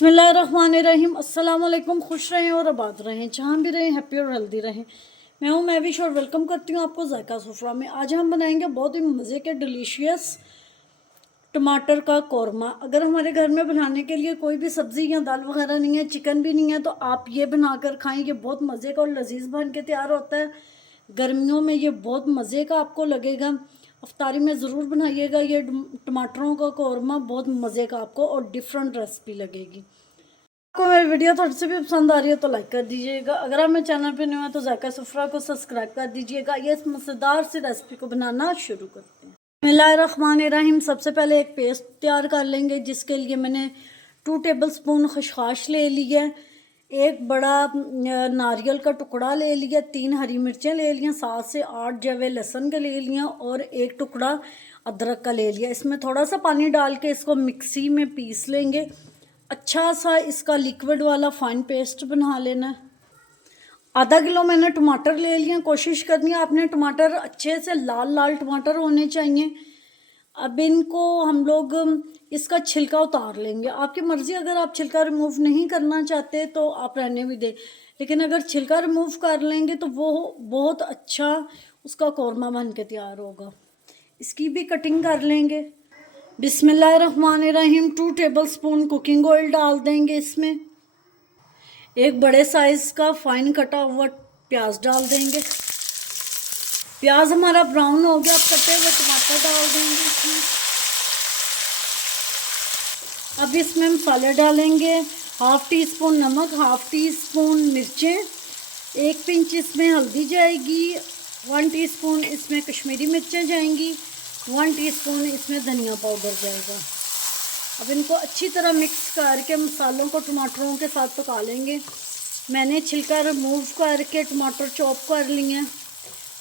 बिस्मिल्लाहिर्रहमानिर्रहीम। अस्सलाम वालेकुम। खुश रहें और आबाद रहें, जहाँ भी रहें हैप्पी और हेल्दी रहें। मैं हूँ महविश और वेलकम करती हूँ आपको जायका सुफ्रा में। आज हम बनाएंगे बहुत ही मज़े के डिलीशियस टमाटर का कौरमा। अगर हमारे घर में बनाने के लिए कोई भी सब्ज़ी या दाल वगैरह नहीं है, चिकन भी नहीं है, तो आप ये बनाकर खाएं। ये बहुत मज़े का और लजीज बन के तैयार होता है। गर्मियों में ये बहुत मज़े का आपको लगेगा। अफ्तारी में ज़रूर बनाइएगा। ये टमाटरों का कौरमा बहुत मज़े का आपको और डिफरेंट रेसिपी लगेगी। आपको मेरी वीडियो थोड़ी सी भी पसंद आ रही है तो लाइक कर दीजिएगा। अगर आप मेरे चैनल पे न्यू है तो जायका सुफ्रा को सब्सक्राइब कर दीजिएगा। ये इस मज़ेदार सी रेसिपी को बनाना शुरू करते हैं। बिस्मिल्लाहिर्रहमानिर्रहीम। सबसे पहले एक पेस्ट तैयार कर लेंगे, जिसके लिए मैंने 2 टेबलस्पून खसखस ले लिया, एक बड़ा नारियल का टुकड़ा ले लिया, 3 हरी मिर्चें ले लिया, 7 से 8 जवे लहसुन के ले लिया और एक टुकड़ा अदरक का ले लिया। इसमें थोड़ा सा पानी डाल के इसको मिक्सी में पीस लेंगे। अच्छा सा इसका लिक्विड वाला फाइन पेस्ट बना लेना है। आधा किलो मैंने टमाटर ले लिए। कोशिश करनी है आपने टमाटर अच्छे से लाल लाल टमाटर होने चाहिए। अब इनको हम लोग इसका छिलका उतार लेंगे। आपकी मर्ज़ी, अगर आप छिलका रिमूव नहीं करना चाहते तो आप रहने भी दें, लेकिन अगर छिलका रिमूव कर लेंगे तो वो बहुत अच्छा उसका कौरमा बन के तैयार होगा। इसकी भी कटिंग कर लेंगे। बिस्मिल्लाहिर्रहमानिर्रहीम। 2 टेबलस्पून कुकिंग ऑयल डाल देंगे इसमें। एक बड़े साइज़ का फाइन कटा हुआ प्याज डाल देंगे। प्याज हमारा ब्राउन हो गया, अब कटे हुए टमाटर डाल देंगे इसमें। अब इसमें मसाले डालेंगे। 1/2 टीस्पून नमक, 1/2 टीस्पून मिर्चें, 1 पिंच इसमें हल्दी जाएगी, 1 टीस्पून इसमें कश्मीरी मिर्चें जाएंगी, 1 टीस्पून इसमें धनिया पाउडर जाएगा। अब इनको अच्छी तरह मिक्स करके मसालों को टमाटरों के साथ पका लेंगे। मैंने छिलका रिमूव करके टमाटर चॉप कर लिए हैं।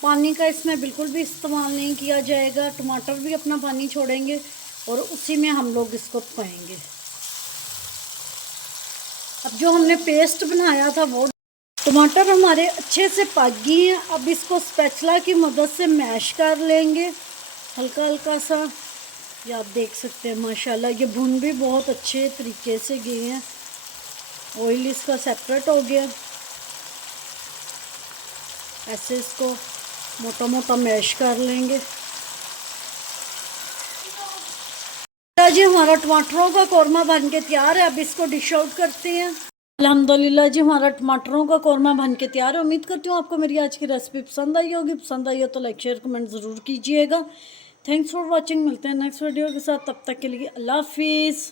पानी का इसमें बिल्कुल भी इस्तेमाल नहीं किया जाएगा। टमाटर भी अपना पानी छोड़ेंगे और उसी में हम लोग इसको पकाएंगे। अब जो हमने पेस्ट बनाया था वो टमाटर हमारे अच्छे से पक गए हैं। अब इसको स्पैचुला की मदद से मैश कर लेंगे हल्का हल्का सा। ये आप देख सकते हैं माशाल्लाह ये भुन भी बहुत अच्छे तरीके से गए हैं। ऑयल इसका सेपरेट हो गया। ऐसे इसको मोटा मोटा मैश कर लेंगे। जी हमारा टमाटरों का कौरमा बन के तैयार है। अब इसको डिश आउट करते हैं। अल्हम्दुलिल्लाह जी हमारा टमाटरों का कौरमा बन के तैयार है। उम्मीद करती हूँ आपको मेरी आज की रेसिपी पसंद आई होगी। पसंद आई हो तो लाइक शेयर कमेंट ज़रूर कीजिएगा। Thanks for watching. मिलते हैं नेक्स्ट वीडियो के साथ, तब तक के लिए अल्लाह हाफिज़।